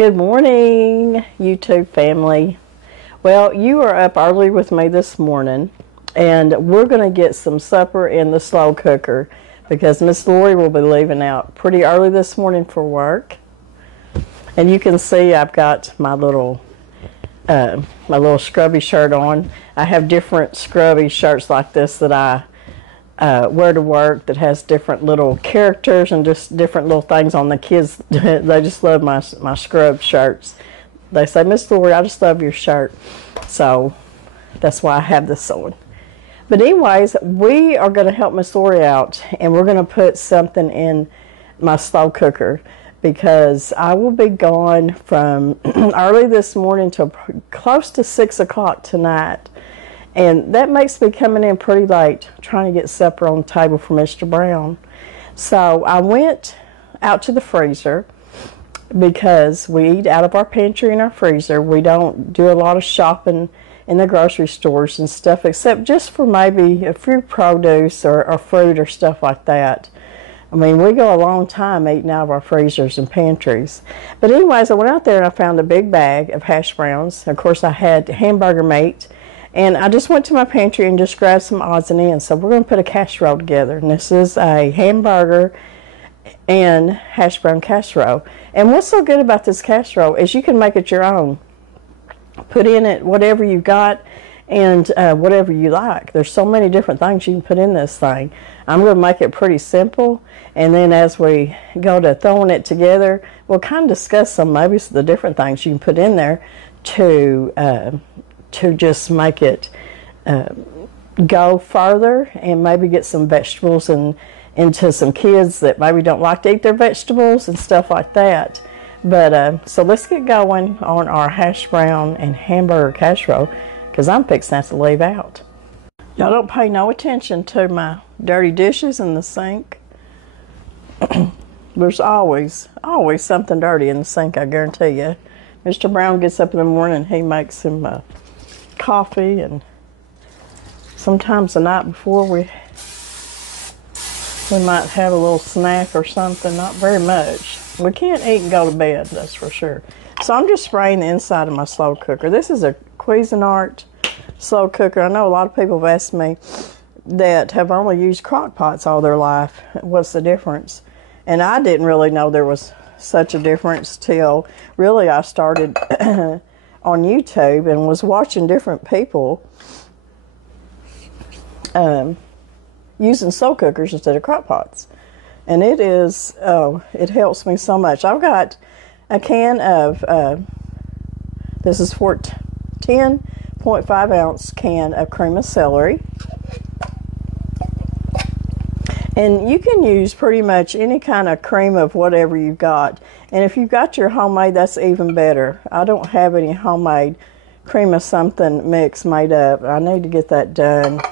Good morning, YouTube family. Well, you are up early with me this morning, and we're going to get some supper in the slow cooker because Miss Lori will be leaving out pretty early this morning for work. And you can see I've got my little scrubby shirt on. I have different scrubby shirts like this that I wear to work that has different little characters and just different little things on the kids. They just love my scrub shirts. They say, Miss Lori, I just love your shirt. So that's why I have this on. But anyways, we are going to help Miss Lori out, and we're going to put something in my slow cooker because I will be gone from early this morning till close to 6 o'clock tonight. And that makes me coming in pretty late trying to get supper on the table for Mr. Brown. So I went out to the freezer because we eat out of our pantry and our freezer. We don't do a lot of shopping in the grocery stores and stuff except just for maybe a few produce or fruit or stuff like that. I mean, we go a long time eating out of our freezers and pantries. But anyways, I went out there and I found a big bag of hash browns. Of course, I had hamburger meat. And I just went to my pantry and just grabbed some odds and ends. So we're going to put a casserole together. And this is a hamburger and hash brown casserole. And what's so good about this casserole is you can make it your own. Put in it whatever you got and whatever you like. There's so many different things you can put in this thing. I'm going to make it pretty simple. And then as we go to throwing it together, we'll kind of discuss maybe the different things you can put in there to just make it go further and maybe get some vegetables and into some kids that maybe don't like to eat their vegetables and stuff like that. But so let's get going on our hash brown and hamburger casserole because I'm fixing to leave out. Y'all don't pay no attention to my dirty dishes in the sink. There's always something dirty in the sink, I guarantee you. Mr. Brown gets up in the morning, he makes him coffee, and sometimes the night before we might have a little snack or something. Not very much. We can't eat and go to bed, that's for sure. So I'm just spraying the inside of my slow cooker. This is a Cuisinart slow cooker. I know a lot of people have asked me that have only used crock pots all their life, what's the difference? And I didn't really know there was such a difference till really I started on YouTube and was watching different people using slow cookers instead of crock pots. And it helps me so much. I've got a can of, this is 10.5 ounce can of cream of celery. And you can use pretty much any kind of cream of whatever you've got. And if you've got your homemade, that's even better. I don't have any homemade cream of something mix made up. I need to get that done.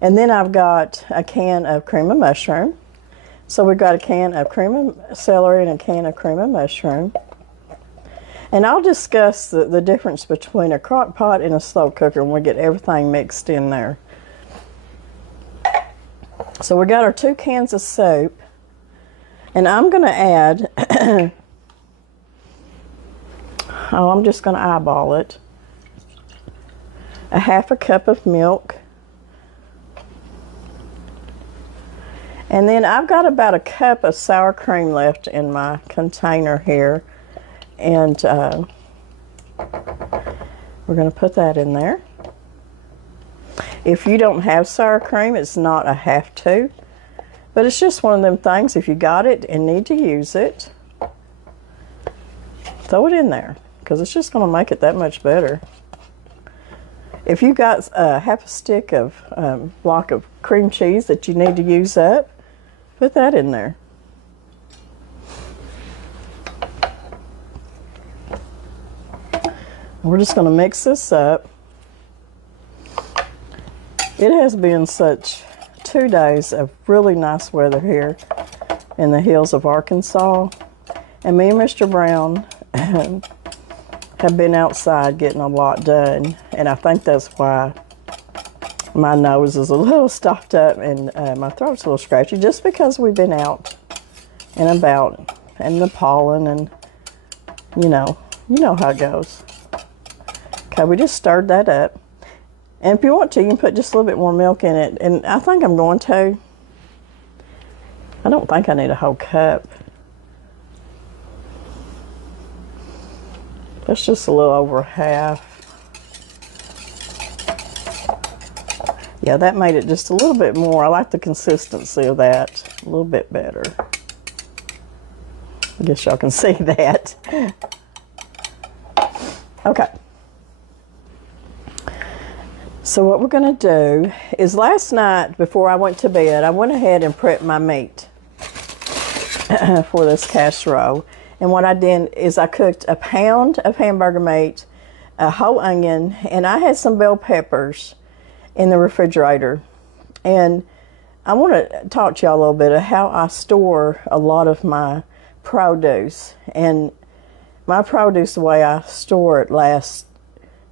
And then I've got a can of cream of mushroom. So we've got a can of cream of celery and a can of cream of mushroom. And I'll discuss the difference between a crock pot and a slow cooker when we get everything mixed in there. So we got our 2 cans of soap, and I'm going to add, I'm just going to eyeball it, a half a cup of milk, and then I've got about a cup of sour cream left in my container here, and we're going to put that in there. If you don't have sour cream, it's not a have to, but it's just one of them things. If you got it and need to use it, throw it in there because it's just going to make it that much better. If you got half a stick of block of cream cheese that you need to use up, put that in there. We're just going to mix this up. It has been such 2 days of really nice weather here in the hills of Arkansas. And me and Mr. Brown have been outside getting a lot done. And I think that's why my nose is a little stopped up and my throat's a little scratchy, just because we've been out and about and the pollen and You know how it goes. Okay, we just stirred that up. And if you want to, you can put just a little bit more milk in it. And I think I'm going to. I don't think I need a whole cup. That's just a little over half. Yeah, that made it just a little bit more. I like the consistency of that a little bit better. I guess y'all can see that. Okay. So what we're going to do is last night before I went to bed, I went ahead and prepped my meat for this casserole. And what I did is I cooked a pound of hamburger meat, a whole onion, and I had some bell peppers in the refrigerator. And I want to talk to y'all a little bit of how I store a lot of my produce. And my produce, the way I store it, lasts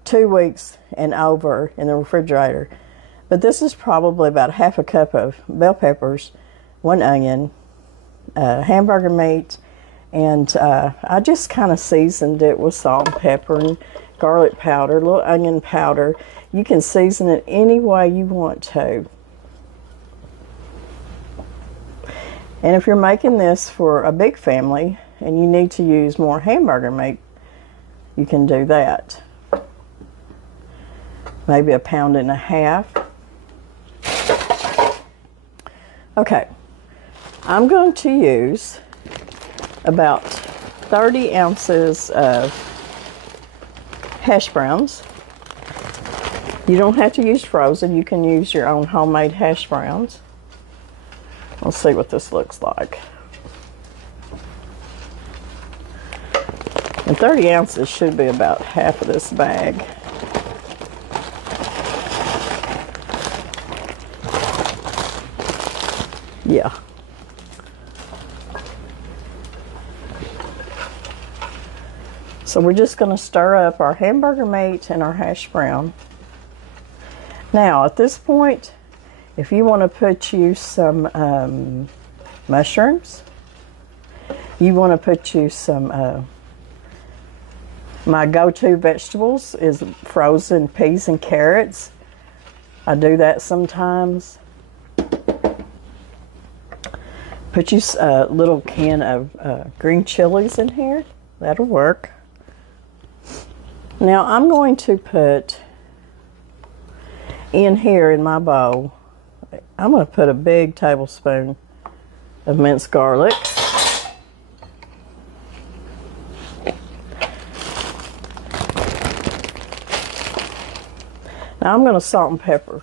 2 weeks and over in the refrigerator. But this is probably about half a cup of bell peppers, 1 onion, hamburger meat, and I just kind of seasoned it with salt and pepper and garlic powder, a little onion powder. You can season it any way you want to. And if you're making this for a big family and you need to use more hamburger meat, you can do that. Maybe 1.5 pounds. Okay, I'm going to use about 30 ounces of hash browns. You don't have to use frozen. You can use your own homemade hash browns. Let's see what this looks like. And 30 ounces should be about half of this bag. Yeah. So we're just going to stir up our hamburger meat and our hash brown. Now at this point, if you want to put you some mushrooms, you want to put you some, my go-to vegetables is frozen peas and carrots. I do that sometimes. Put you a little can of green chilies in here. That'll work. Now I'm going to put in here in my bowl, I'm going to put a big tablespoon of minced garlic. Now I'm going to salt and pepper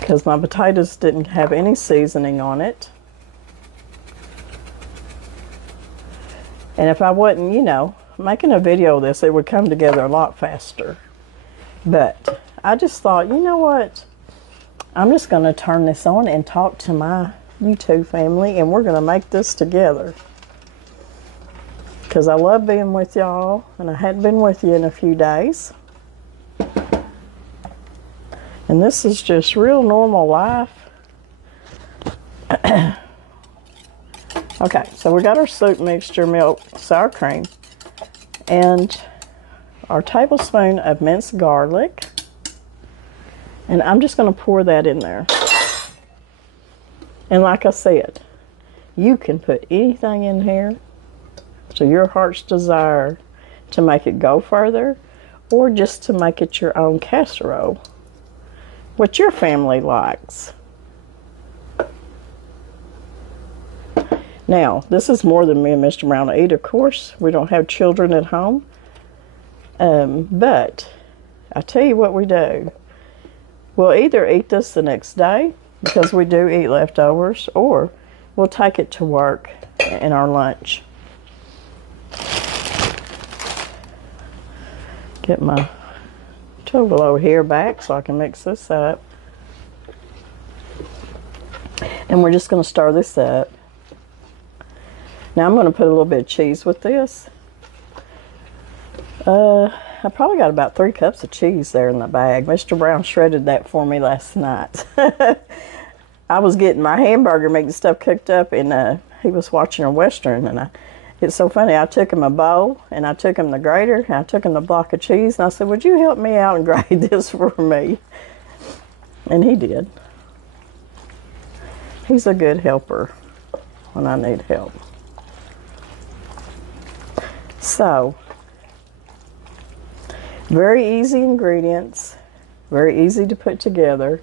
because my potatoes didn't have any seasoning on it. And if I wasn't, making a video of this, it would come together a lot faster. But I just thought, you know what? I'm just going to turn this on and talk to my YouTube family, and we're going to make this together. Because I love being with y'all, and I hadn't been with you in a few days. And this is just real normal life. Okay, so we got our soup mixture, milk, sour cream, and our tablespoon of minced garlic. And I'm just going to pour that in there. And like I said, you can put anything in here to your heart's desire to make it go further, or just to make it your own casserole, what your family likes. Now, this is more than me and Mr. Brown eat, of course. We don't have children at home. But I tell you what we do. We'll either eat this the next day, because we do eat leftovers, or we'll take it to work in our lunch. Get my total over here back so I can mix this up. And we're just going to stir this up. Now I'm going to put a little bit of cheese with this. I probably got about 3 cups of cheese there in the bag. Mr. Brown shredded that for me last night. I was getting my hamburger meat and stuff cooked up, and he was watching a Western, and It's so funny. I took him a bowl, and I took him the grater, and I took him the block of cheese, and I said, would you help me out and grate this for me? And he did. He's a good helper when I need help. So, very easy ingredients, very easy to put together.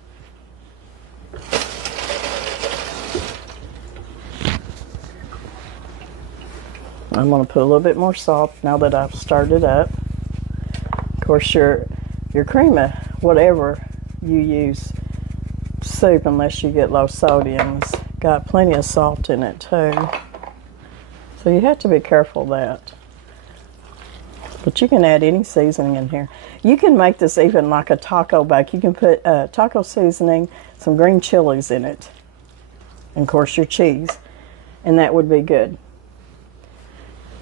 I'm going to put a little bit more salt now that I've started up. Of course, your cream of whatever you use, soup, unless you get low sodium, has got plenty of salt in it too. So you have to be careful of that. But you can add any seasoning in here. You can make this even like a taco bake. You can put taco seasoning, some green chilies in it, and of course your cheese, and that would be good.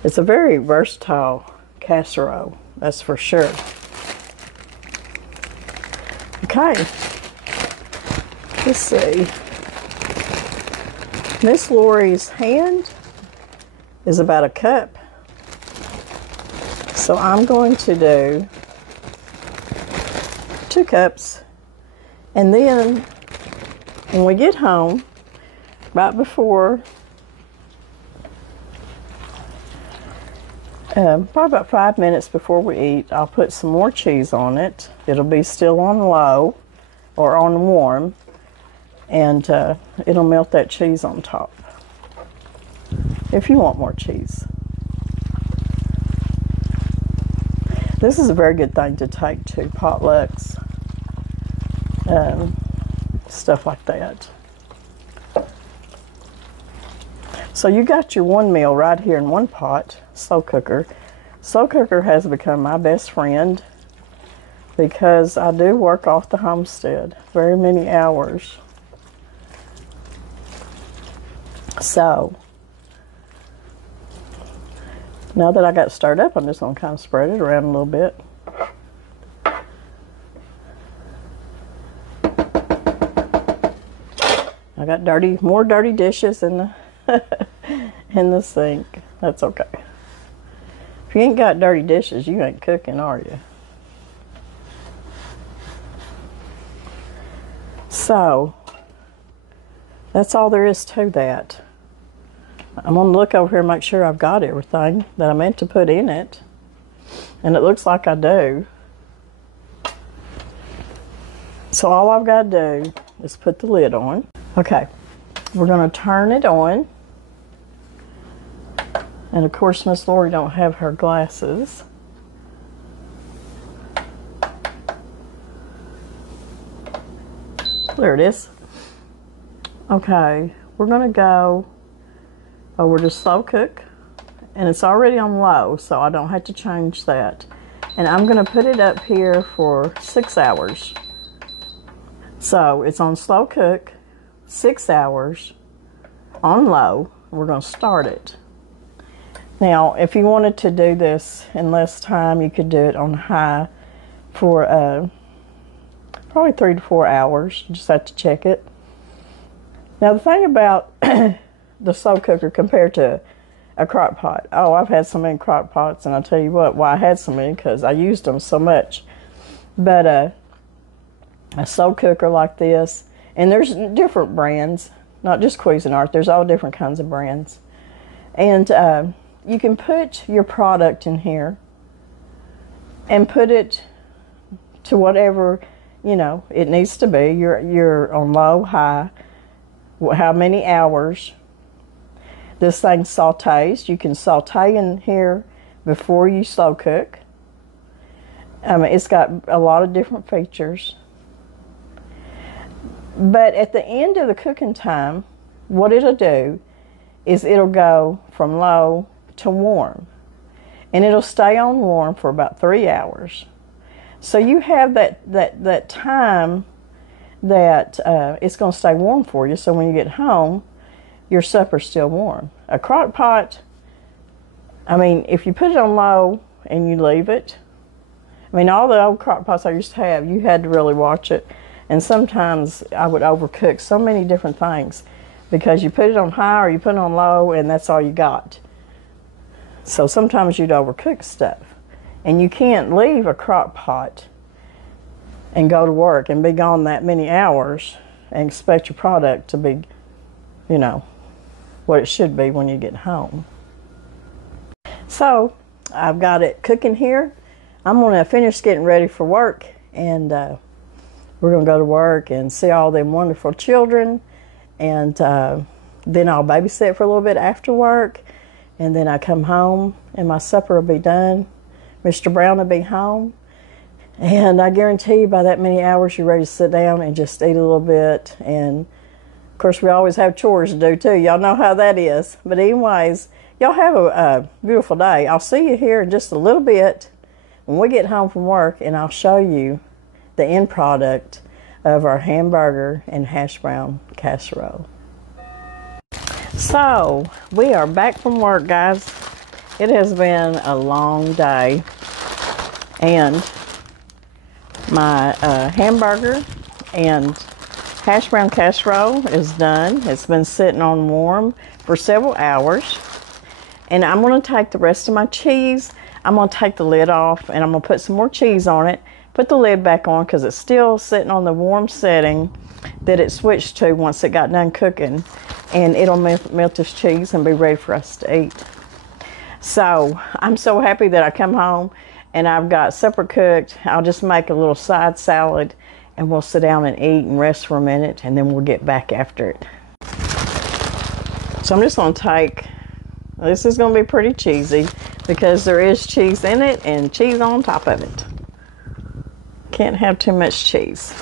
It's a very versatile casserole, that's for sure. Okay, let's see. Miss Lori's hand is about a cup. So I'm going to do 2 cups, and then when we get home, right before, probably about 5 minutes before we eat, I'll put some more cheese on it. It'll be still on low or on warm, and it'll melt that cheese on top if you want more cheese. This is a very good thing to take to potlucks, stuff like that. So you got your one meal right here in one pot, slow cooker. Slow cooker has become my best friend because I do work off the homestead very many hours. So now that I got started up, I'm just going to kind of spread it around a little bit. I got more dirty dishes in the in the sink. That's okay. If you ain't got dirty dishes, you ain't cooking, are you? So that's all there is to that. I'm going to look over here and make sure I've got everything that I meant to put in it. And it looks like I do. So all I've got to do is put the lid on. Okay, we're going to turn it on. And of course, Miss Lori don't have her glasses. There it is. Okay, we're going to go over to slow cook, and it's already on low, so I don't have to change that. And I'm going to put it up here for 6 hours. So it's on slow cook, 6 hours, on low. We're going to start it. Now, if you wanted to do this in less time, you could do it on high for probably 3 to 4 hours. You just have to check it. Now, the thing about the slow cooker compared to a crock pot. Oh, I've had so many crock pots, and I'll tell you what, why I had so many, because I used them so much. But a slow cooker like this, and there's different brands, not just Cuisinart, there's all different kinds of brands. And you can put your product in here and put it to whatever, you know, it needs to be. You're on low, high, how many hours. This thing sautés. You can saute in here before you slow cook. It's got a lot of different features. But at the end of the cooking time, what it'll do is it'll go from low to warm. And it'll stay on warm for about 3 hours. So you have that time that it's going to stay warm for you. So when you get home, your supper's still warm. A crock pot, I mean, if you put it on low and you leave it, I mean, all the old crock pots I used to have, you had to really watch it. And sometimes I would overcook so many different things because you put it on high or you put it on low and that's all you got. So sometimes you'd overcook stuff. And you can't leave a crock pot and go to work and be gone that many hours and expect your product to be, you know, what it should be when you get home. So I've got it cooking here. I'm going to finish getting ready for work, and we're going to go to work and see all them wonderful children, and then I'll babysit for a little bit after work, and then I come home and my supper will be done. Mr. Brown will be home, and I guarantee you by that many hours you're ready to sit down and just eat a little bit. And of course we always have chores to do too. Y'all know how that is. But anyways, y'all have a beautiful day. I'll see you here in just a little bit when we get home from work, and I'll show you the end product of our hamburger and hash brown casserole. So we are back from work, guys. It has been a long day, and my hamburger and hash brown casserole is done. It's been sitting on warm for several hours, and I'm going to take the rest of my cheese. I'm going to take the lid off, and I'm going to put some more cheese on it, put the lid back on because it's still sitting on the warm setting that it switched to once it got done cooking, and it'll melt this cheese and be ready for us to eat. So I'm so happy that I come home and I've got supper cooked. I'll just make a little side salad, and we'll sit down and eat and rest for a minute, and then we'll get back after it. So I'm just going to take, this is going to be pretty cheesy because there is cheese in it and cheese on top of it. Can't have too much cheese.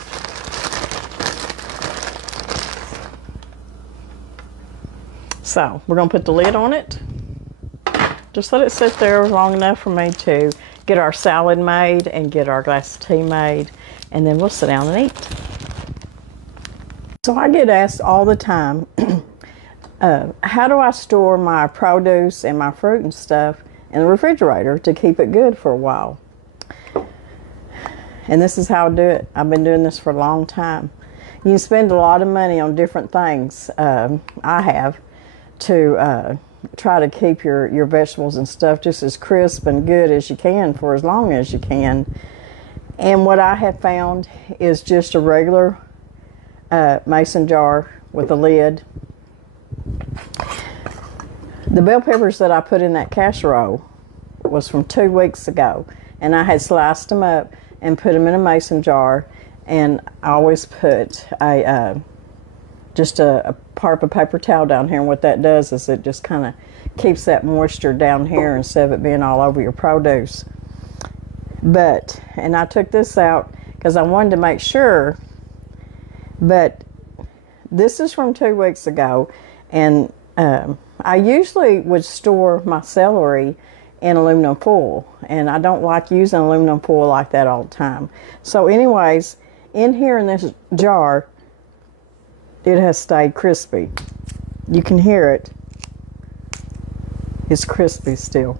So we're going to put the lid on it. Just let it sit there long enough for me to get our salad made and get our glass of tea made, and then we'll sit down and eat. So I get asked all the time, how do I store my produce and my fruit and stuff in the refrigerator to keep it good for a while? And this is how I do it. I've been doing this for a long time. You can spend a lot of money on different things. I have to try to keep your vegetables and stuff just as crisp and good as you can for as long as you can. And what I have found is just a regular mason jar with a lid. The bell peppers that I put in that casserole was from 2 weeks ago, and I had sliced them up and put them in a mason jar, and I always put just a part of a paper towel down here, and what that does is it just kind of keeps that moisture down here instead of it being all over your produce. And I took this out because I wanted to make sure, but this is from 2 weeks ago, and I usually would store my celery in aluminum foil, and I don't like using aluminum foil like that all the time. So anyways, in here in this jar, it has stayed crispy. You can hear it. It's crispy still.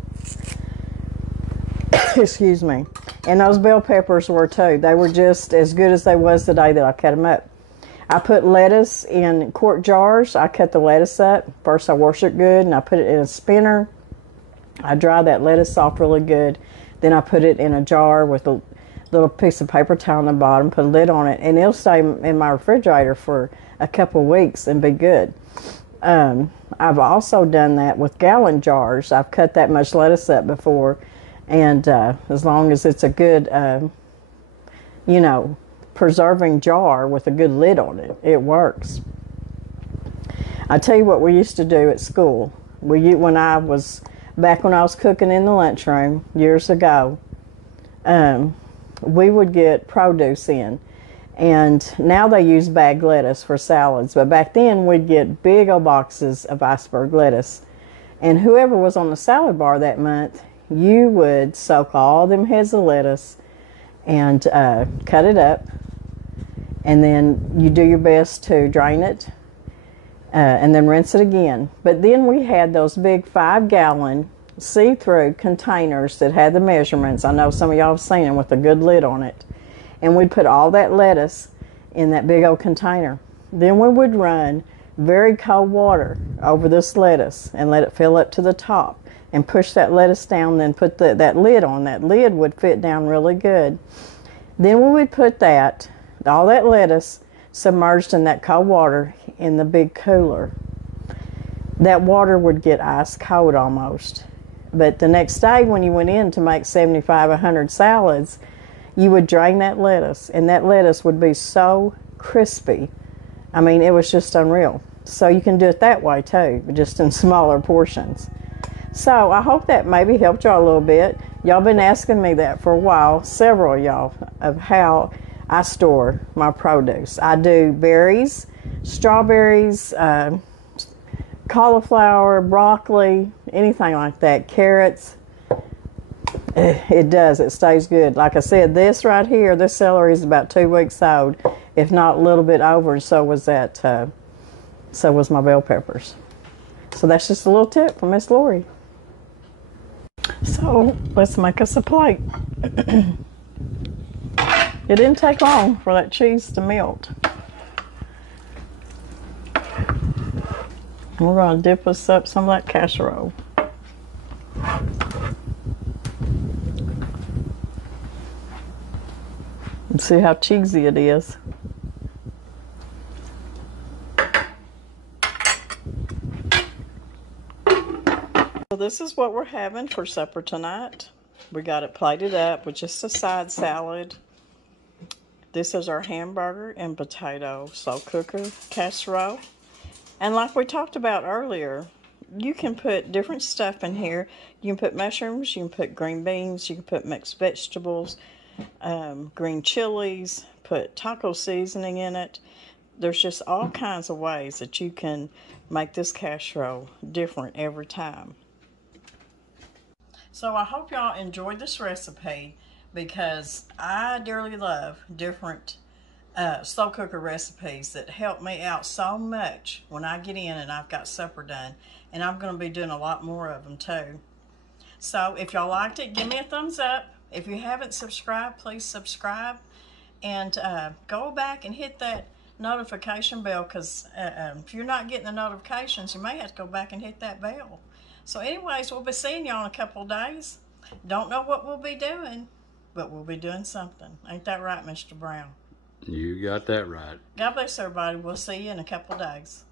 Excuse me. And those bell peppers were too. They were just as good as they was the day that I cut them up. I put lettuce in quart jars. I cut the lettuce up. First I wash it good, and I put it in a spinner. I dry that lettuce off really good. Then I put it in a jar with a little piece of paper towel on the bottom, put a lid on it, and it'll stay in my refrigerator for a couple of weeks and be good. I've also done that with gallon jars. I've cut that much lettuce up before, and as long as it's a good, preserving jar with a good lid on it, it works. I tell you what we used to do at school. When I was cooking in the lunchroom years ago, we would get produce in. And now they use bagged lettuce for salads. But back then, we'd get big old boxes of iceberg lettuce. And whoever was on the salad bar that month, you would soak all them heads of lettuce and cut it up. And then you do your best to drain it and then rinse it again. But then we had those big 5-gallon see-through containers that had the measurements. I know some of y'all have seen them with a good lid on it. And we'd put all that lettuce in that big old container. Then we would run very cold water over this lettuce and let it fill up to the top, and push that lettuce down, then put that lid on. That lid would fit down really good. Then we would put all that lettuce submerged in that cold water in the big cooler. That water would get ice cold almost. But the next day when you went in to make 75, 100 salads, you would drain that lettuce, and that lettuce would be so crispy. I mean, it was just unreal. So you can do it that way too, but just in smaller portions. So I hope that maybe helped y'all a little bit. Y'all been asking me that for a while, several of y'all, of how I store my produce. I do berries, strawberries, cauliflower, broccoli, anything like that, carrots. It stays good. Like I said, this right here, this celery is about 2 weeks old, if not a little bit over, and so was my bell peppers. So that's just a little tip from Miss Lori. So let's make us a plate. It didn't take long for that cheese to melt. We're going to dip us up some of that casserole. And see how cheesy it is. So this is what we're having for supper tonight. We got it plated up with just a side salad. This is our hamburger and potato slow cooker casserole. And like we talked about earlier, you can put different stuff in here. You can put mushrooms, you can put green beans, you can put mixed vegetables, green chilies, put taco seasoning in it. There's just all kinds of ways that you can make this casserole different every time. So I hope y'all enjoyed this recipe, because I dearly love different slow cooker recipes that help me out so much when I get in and I've got supper done. And I'm going to be doing a lot more of them too. So if y'all liked it, give me a thumbs up. If you haven't subscribed, please subscribe. And go back and hit that notification bell, because if you're not getting the notifications, you may have to go back and hit that bell. So anyways, we'll be seeing y'all in a couple of days. Don't know what we'll be doing, but we'll be doing something. Ain't that right, Mr. Brown? You got that right. God bless everybody. We'll see you in a couple of days.